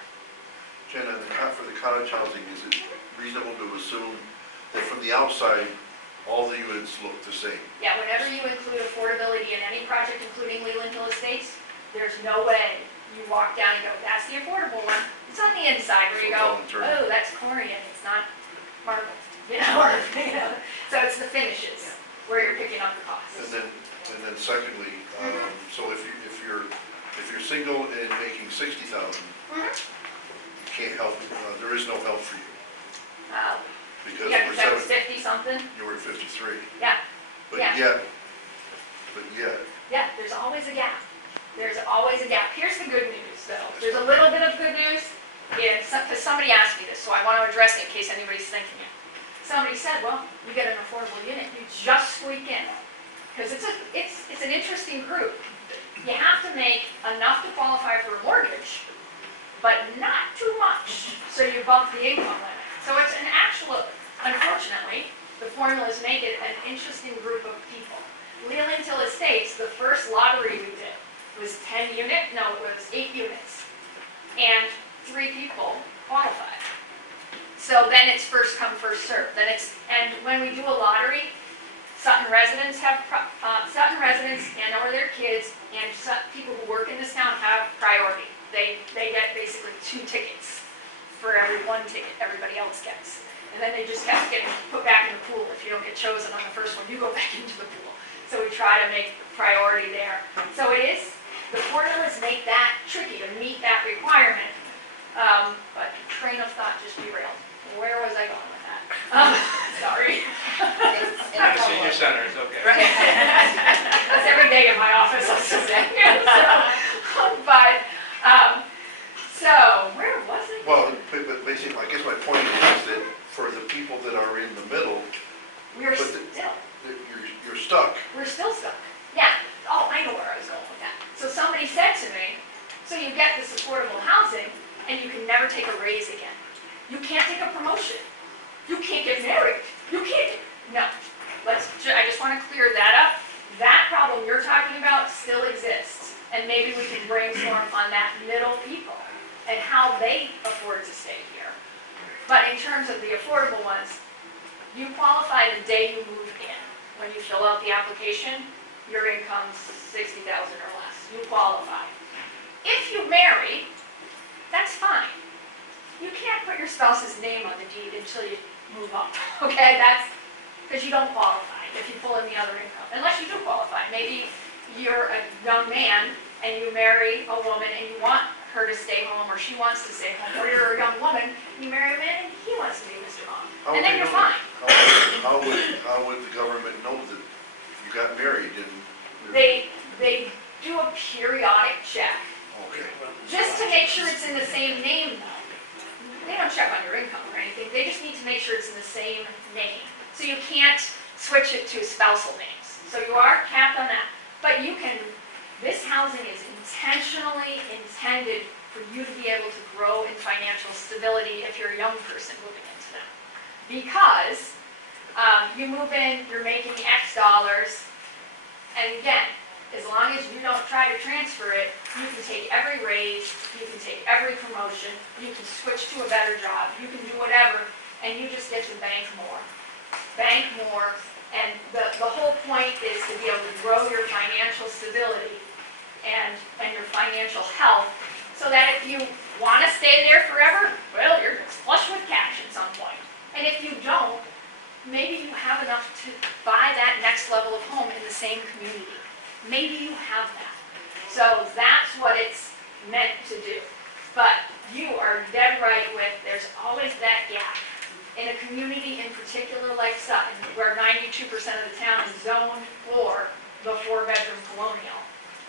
Jen, for the cottage housing, is it reasonable to assume that from the outside, all the units look the same? Yeah, whenever you include affordability in any project, including Leland Hill Estates, there's no way you walk down and go, that's the affordable one. It's on the inside where you go, oh, that's Corian, it's not marble, you know, or You know? So it's the finishes where you're picking up the costs. And then secondly, so if you're single and making 60,000, you can't help, there is no help for you. Because Yeah, we're that was 7, 50 something? you were at 53. Yeah. But Yeah. yet, Yeah, there's always a gap. There's always a gap. Here's the good news, though. There's a little bit of good news, because somebody asked me this, so I want to address it in case anybody's thinking it. Somebody said, well, you get an affordable unit, you just squeak in. Because it's an interesting group. You have to make enough to qualify for a mortgage, but not too much, so you bump the income limit. So it's an actual, unfortunately, the formulas make it an interesting group of people. Leland-Hill Estates, the first lottery we did was 8 units, and 3 people qualified. So then it's first come, first served. And when we do a lottery, Sutton residents and/or their kids and people who work in this town have priority. They get basically 2 tickets for every 1 ticket everybody else gets. And then they just have to get put back in the pool. If you don't get chosen on the first one, you go back into the pool. So we try to make priority there. So the formulas make that tricky to meet that requirement. But train of thought just derailed. Where was I going with that? Sorry. Senior center, it's okay. Right. That's every day in my office, I should say. So where was it? well, but basically, I guess my point is that for the people that are in the middle, We're but still. you're stuck. We're still stuck. Yeah. Oh, I know where I was going with that. So somebody said to me, so you get this affordable housing, and you can never take a raise again. You can't take a promotion. You can't get married. You can't. No. I just want to clear that up. That problem you're talking about still exists, and maybe we can brainstorm on that middle people and how they afford to stay here. But in terms of the affordable ones, you qualify the day you move in. When you fill out the application, your income's 60,000 or less. You qualify. If you marry, that's fine. You can't put your spouse's name on the deed until you move up, okay? That's because you don't qualify if you pull in the other income, unless you do qualify. Maybe you're a young man and you marry a woman and you want her to stay home or she wants to stay home, or you're a young woman, you marry a man and he wants to be Mr. Mom, and then you're fine. How would the government know that you got married and? They do a periodic check, Okay. just to make sure it's in the same name though. They don't check on your income or anything, they just need to make sure it's in the same name. So you can't switch it to spousal names. So you are capped on that. But this housing is intentionally intended for you to be able to grow in financial stability if you're a young person moving into them. Because you move in, you're making X dollars, and again, as long as you don't try to transfer it, you can take every raise, you can take every promotion, you can switch to a better job, you can do whatever, and you just get to bank more. Bank more, and the whole point is to be able to grow your financial stability and your financial health, so that if you want to stay there forever, well, you're flush with cash at some point. And if you don't, maybe you have enough to buy that next level of home in the same community. Maybe you have that. So that's what it's meant to do. But you are dead right with, there's always that gap. In a community in particular like Sutton, where 92% of the town is zoned for the 4-bedroom colonial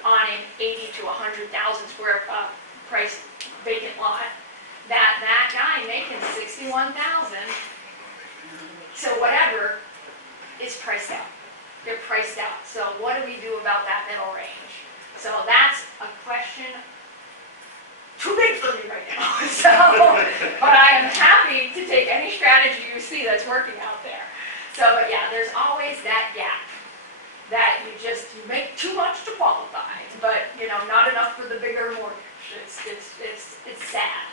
on an 80 to 100,000 square price vacant lot, that guy making 61,000 to whatever is priced out. They're priced out. So what do we do about that middle range? So that's a question too big for me right now. But I am happy to take any strategy you see that's working out there. So, but yeah, there's always that gap that you make too much to qualify, but not enough for the bigger mortgage. It's sad.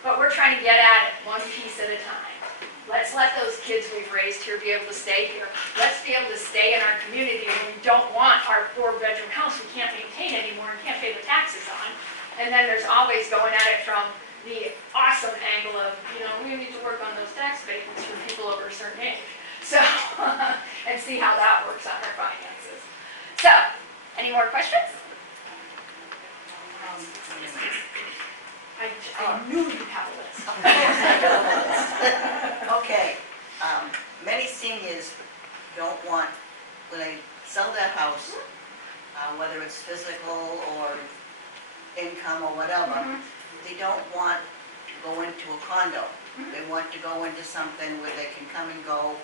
But we're trying to get at it one piece at a time. Let's let those kids we've raised here be able to stay here. Let's be able to stay in our community when we don't want our 4-bedroom house we can't maintain anymore and can't pay the taxes on. And then there's always going at it from the awesome angle of, we need to work on those tax abatements for people people over a certain age. So, and see how that works on our finances. So, any more questions? I knew you'd have a list. Okay, many seniors don't want, when they sell their house, whether it's physical or income or whatever, they don't want to go into a condo. They want to go into something where they can come and go.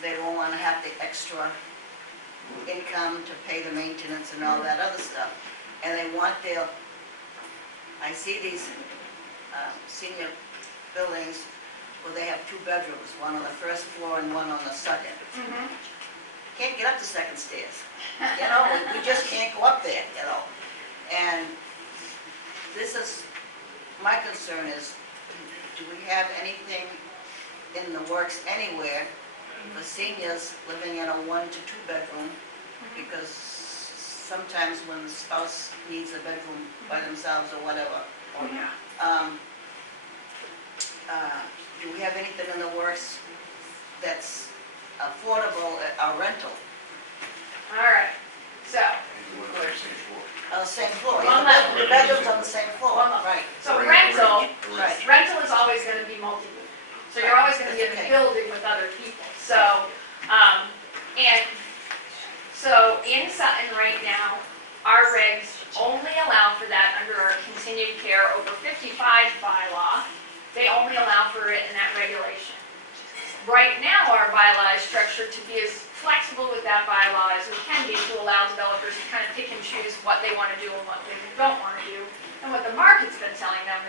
They don't want to have the extra income to pay the maintenance and all that other stuff. And they want their, I see these senior buildings where they have 2 bedrooms, one on the first floor and one on the second. Can't get up the second stairs. You know, we just can't go up there, you know. And this is, my concern is, do we have anything in the works anywhere for seniors living in a 1 to 2 bedroom? Because sometimes when the spouse needs a bedroom by themselves or whatever. Do we have anything in the works that's affordable or rental? All right, so, You went on the same floor. On the same floor, One yeah, level. the bedroom's on the same floor, One level. right. so rental, Right. rental is always going to be multi-unit. So you're always going to be in a Okay. building with other people. So, and so in Sutton right now, our regs only allow for that under our continued care over 55 bylaw. They only allow for it in that regulation. Right now, our bylaw is structured to be as flexible with that bylaw as we can be to allow developers to kind of pick and choose what they want to do and what they don't want to do. And what the market's been telling them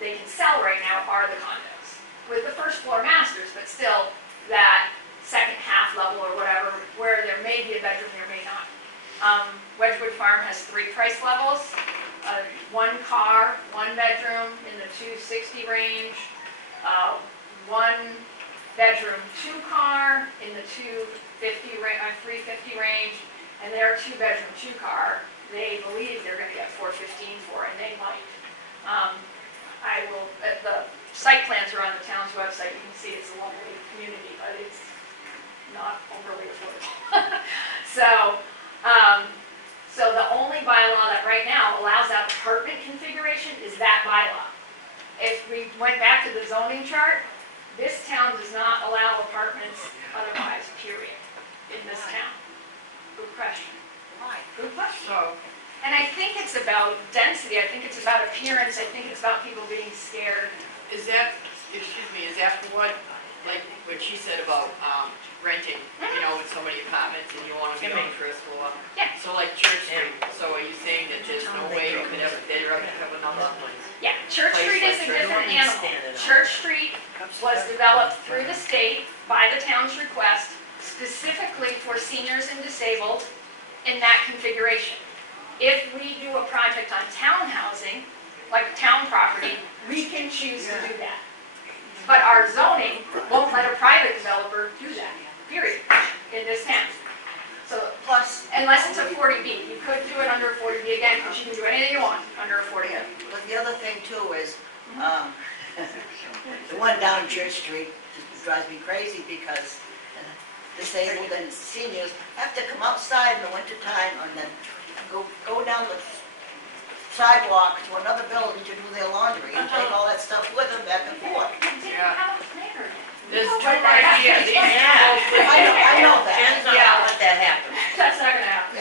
they can sell right now are the condos with the first floor masters, but still that second half level or whatever, where there may be a bedroom, there may not. Wedgewood Farm has 3 price levels, 1 car, 1 bedroom in the 260 range, 1 bedroom, 2 car in the 350 range, and their 2 bedroom, 2 car, they believe they're going to get $415 for, and they might. The site plans are on the town's website. You can see it's a lovely community, but it's not overly affordable. So the only bylaw that right now allows that apartment configuration is that bylaw. If we went back to the zoning chart, this town does not allow apartments otherwise, period, in this town. Good question. Why? Good question. So, And I think it's about density, I think it's about appearance, I think it's about people being scared. Is that, excuse me, is that what, like what she said about renting, you know, with so many apartments and you want to be on the first floor? Yeah. So like Church Street, so are you saying that there's no way you could ever, they'd ever have another place? Yeah, Church Street is a different animal. Church Street was developed through the state by the town's request, specifically for seniors and disabled in that configuration. If we do a project on town housing, like town property, we can choose to do that. But our zoning won't let a private developer do that, period, in this town. So, Plus, unless it's a 40B, you could do it under a 40B again, because you can do anything you want under a 40B. yeah, but the other thing too is, the one down Church Street just drives me crazy because disabled and seniors have to come outside in the wintertime and then go down the sidewalk to another building to do their laundry and take all that stuff with them back and forth. We didn't have a planner yet. There's No, 2 but right that- here. These I know that. Jen's not Yeah. gonna let that happen. That's not gonna happen.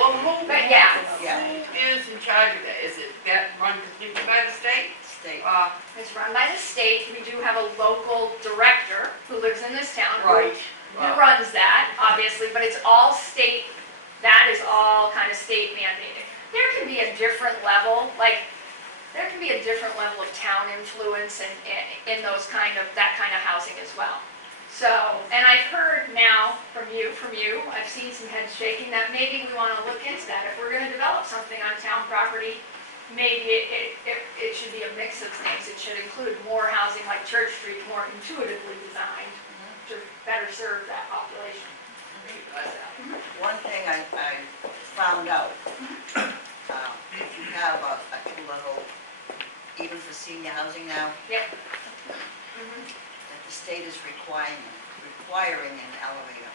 Well, who But yeah. is in charge of that? Is it that run completely by the state? State. It's run by the state. We do have a local director who lives in this town. Right. Who runs that, obviously, but it's all state, that is all kind of state mandated. There can be a different level, like, there can be a different level of town influence in those that kind of housing as well. So, and I've heard now from you, I've seen some heads shaking that maybe we want to look into that. If we're going to develop something on town property, maybe it should be a mix of things. It should include more housing like Church Street, more intuitively designed to better serve that population. One thing I found out, if you have a 2-level, even for senior housing now, Yep. that the requiring an elevator?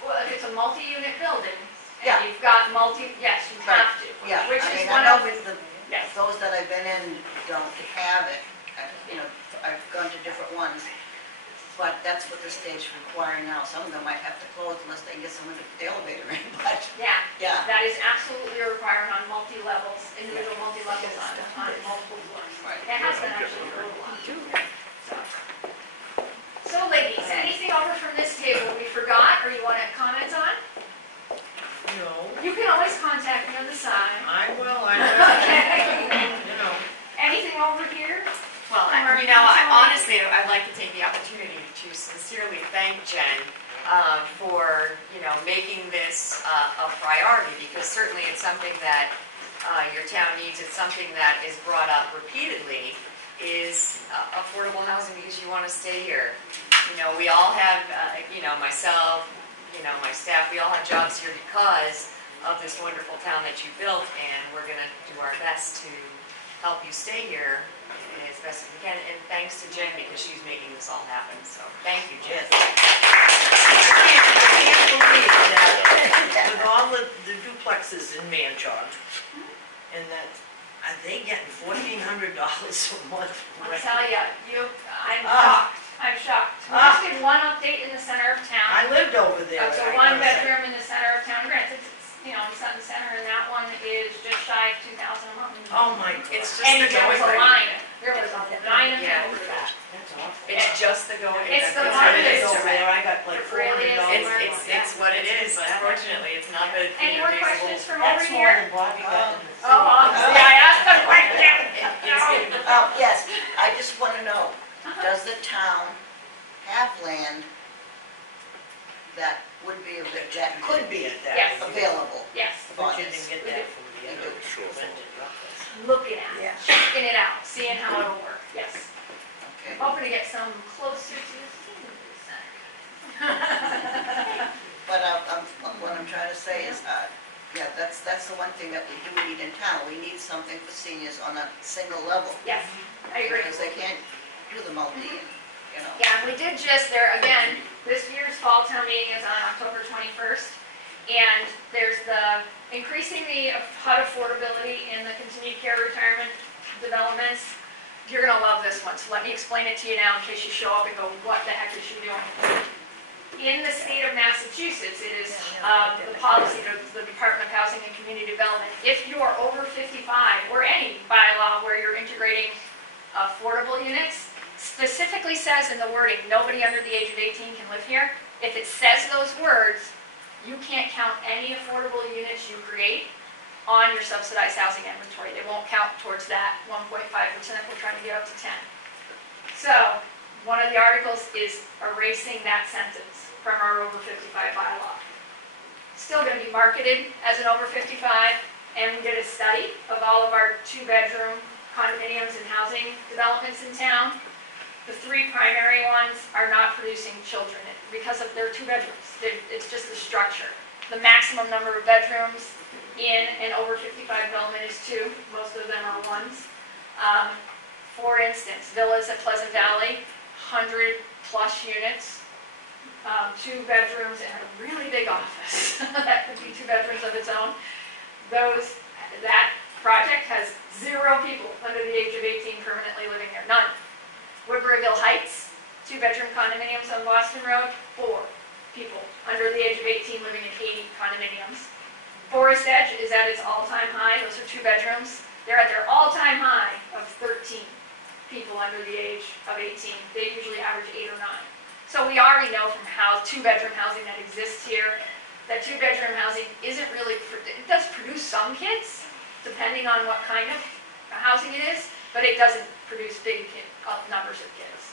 Well, if it's a multi-unit building, Yeah. and you've got yes, you Right. have to. Yeah, Which I is mean, one I know of, yes. those that I've been in don't have it. I've gone to different ones, but that's what the state's requiring now. Some of them might have to close unless they can get someone to put the elevator in, but, Yeah, yeah. that is absolutely a requirement on multi-levels, individual multi-levels on multiple floors. Right. It has been actually for a little while. So ladies, anything over from this table we forgot or you want to comment on? No, You can always contact me on the side. I will, Okay. you know. Anything over here? Well, honestly, I'd like to take the opportunity to sincerely thank Jen for, making this a priority, because certainly it's something that your town needs. It's something that is brought up repeatedly, is affordable housing, because you want to stay here. We all have, myself, my staff, we all have jobs here because of this wonderful town that you built, and we're going to do our best to help you stay here as best as we can. And thanks to Jen, because she's making this all happen. So thank you, Jen. I can't believe that with all the duplexes in Manchog, and that, are they getting $1,400 a month I'll rent? tell you, I'm shocked. I'm shocked. We just did one update in the center of town. I lived over there. It's a and I gotta say, one-bedroom in the center of town. Granted, it's, in Sutton Center, and that one is just shy of $2,000 a month. Oh my God. It's just And the there was a going rate. line. There was a line of Yeah. people for that. That's awful. It's just the going rate. It's the That's one what it that's is. over there, I got like It really is. $400. It's what it is, unfortunately. It's not the, Any more these questions rules. from over That's more here? than Bobby got in the city. Oh, obviously, I asked a question. Yes, I just want to know, does the town have land that would be, that could be Yes. available? Yes, for But you this? didn't get that from the other Sure. rented office. looking at Yeah. it, checking it out, seeing how it'll work, yes. Okay. Hoping to get some closer to the senior center. But what I'm trying to say is, that's the one thing that we do need in town. We need something for seniors on a single level. Yes, I agree. Because they can't do the multi, Yeah, we did just there, again, this year's fall town meeting is on October 21st, and there's the increasing the HUD affordability in the continued care retirement developments. You're gonna love this one, so let me explain it to you now in case you show up and go, what the heck is she doing? In the state of Massachusetts, it is the policy of the Department of Housing and Community Development. If you are over 55, or any bylaw where you're integrating affordable units, specifically says in the wording, nobody under the age of 18 can live here. If it says those words, you can't count any affordable units you create on your subsidized housing inventory. They won't count towards that 1.5%. We're trying to get up to 10. So, one of the articles is erasing that sentence from our over 55 bylaw. Still going to be marketed as an over 55, and we did a study of all of our 2-bedroom condominiums and housing developments in town. The 3 primary ones are not producing children because of their 2 bedrooms. It's just the structure. The maximum number of bedrooms in an over 55 development is 2. Most of them are 1s. For instance, villas at Pleasant Valley, 100+ units, 2 bedrooms and a really big office. That could be 2 bedrooms of its own. That project has 0 people under the age of 18 permanently living there. None. Woodburyville Heights, 2-bedroom condominiums on Boston Road, 4 people under the age of 18 living in 80 condominiums. Forest Edge is at its all-time high. Those are 2 bedrooms. They're at their all-time high of 13 people under the age of 18. They usually average 8 or 9. So we already know from 2-bedroom housing that exists here that 2-bedroom housing isn't really, it does produce some kids, depending on what kind of housing it is, but it doesn't produce big numbers of kids.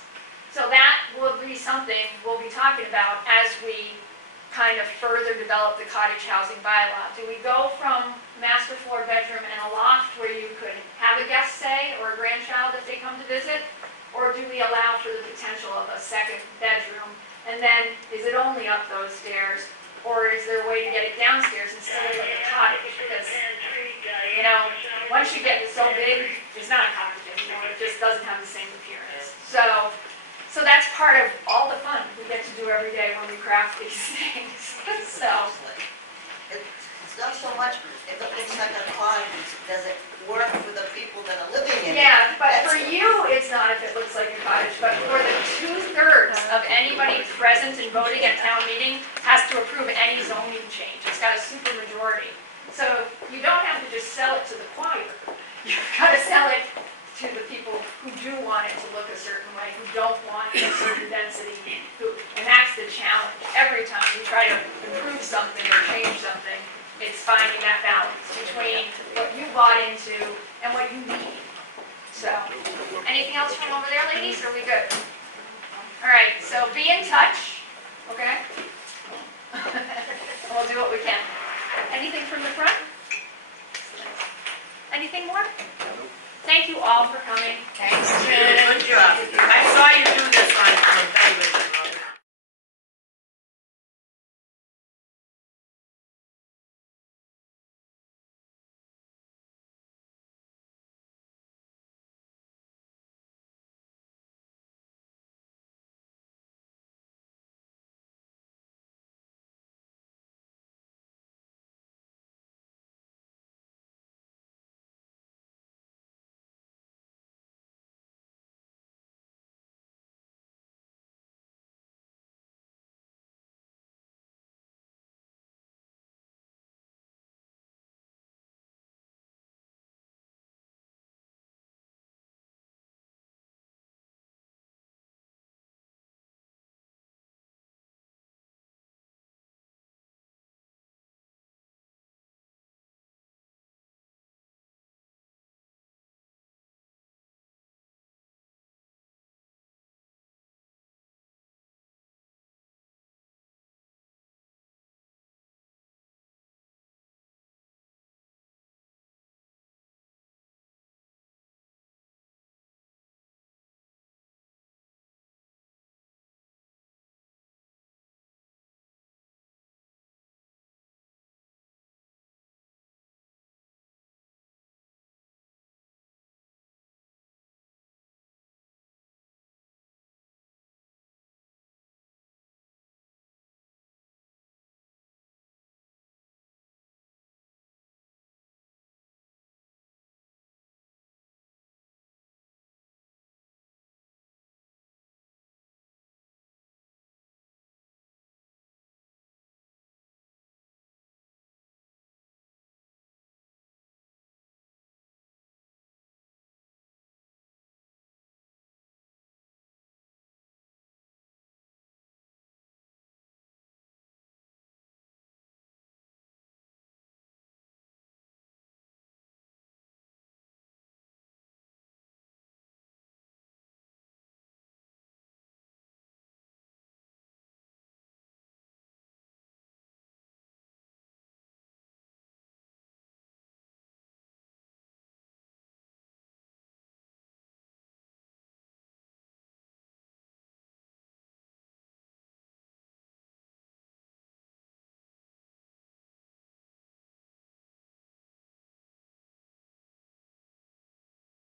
So that will be something we'll be talking about as we kind of further develop the cottage housing bylaw. Do we go from master floor bedroom and a loft where you could have a guest stay or a grandchild if they come to visit? Or do we allow for the potential of a 2nd bedroom? And then is it only up those stairs? Or is there a way to get it downstairs and still live like a cottage? Because, once you get so big, it's not a cottage anymore. It just doesn't have the same appearance. So So that's part of all the fun we get to do every day when we craft these things. So, It's not so much, if it looks like a cottage, does it work for the people that are living in it? yeah, but for you, it's not if it looks like a cottage, but for the 2/3 of anybody present and voting at town meeting has to approve any zoning change. It's got a super majority. So you don't have to just sell it to the choir. You've got to sell it to the people who do want it to look a certain way, who don't want a certain density, and that's the challenge. Every time you try to improve something or change something, it's finding that balance between what you bought into and what you need. So, anything else from over there, ladies? Are we good? All right, so be in touch, okay? And we'll do what we can. Anything from the front? Anything more? Thank you all for coming. Thanks, You did a Jen. good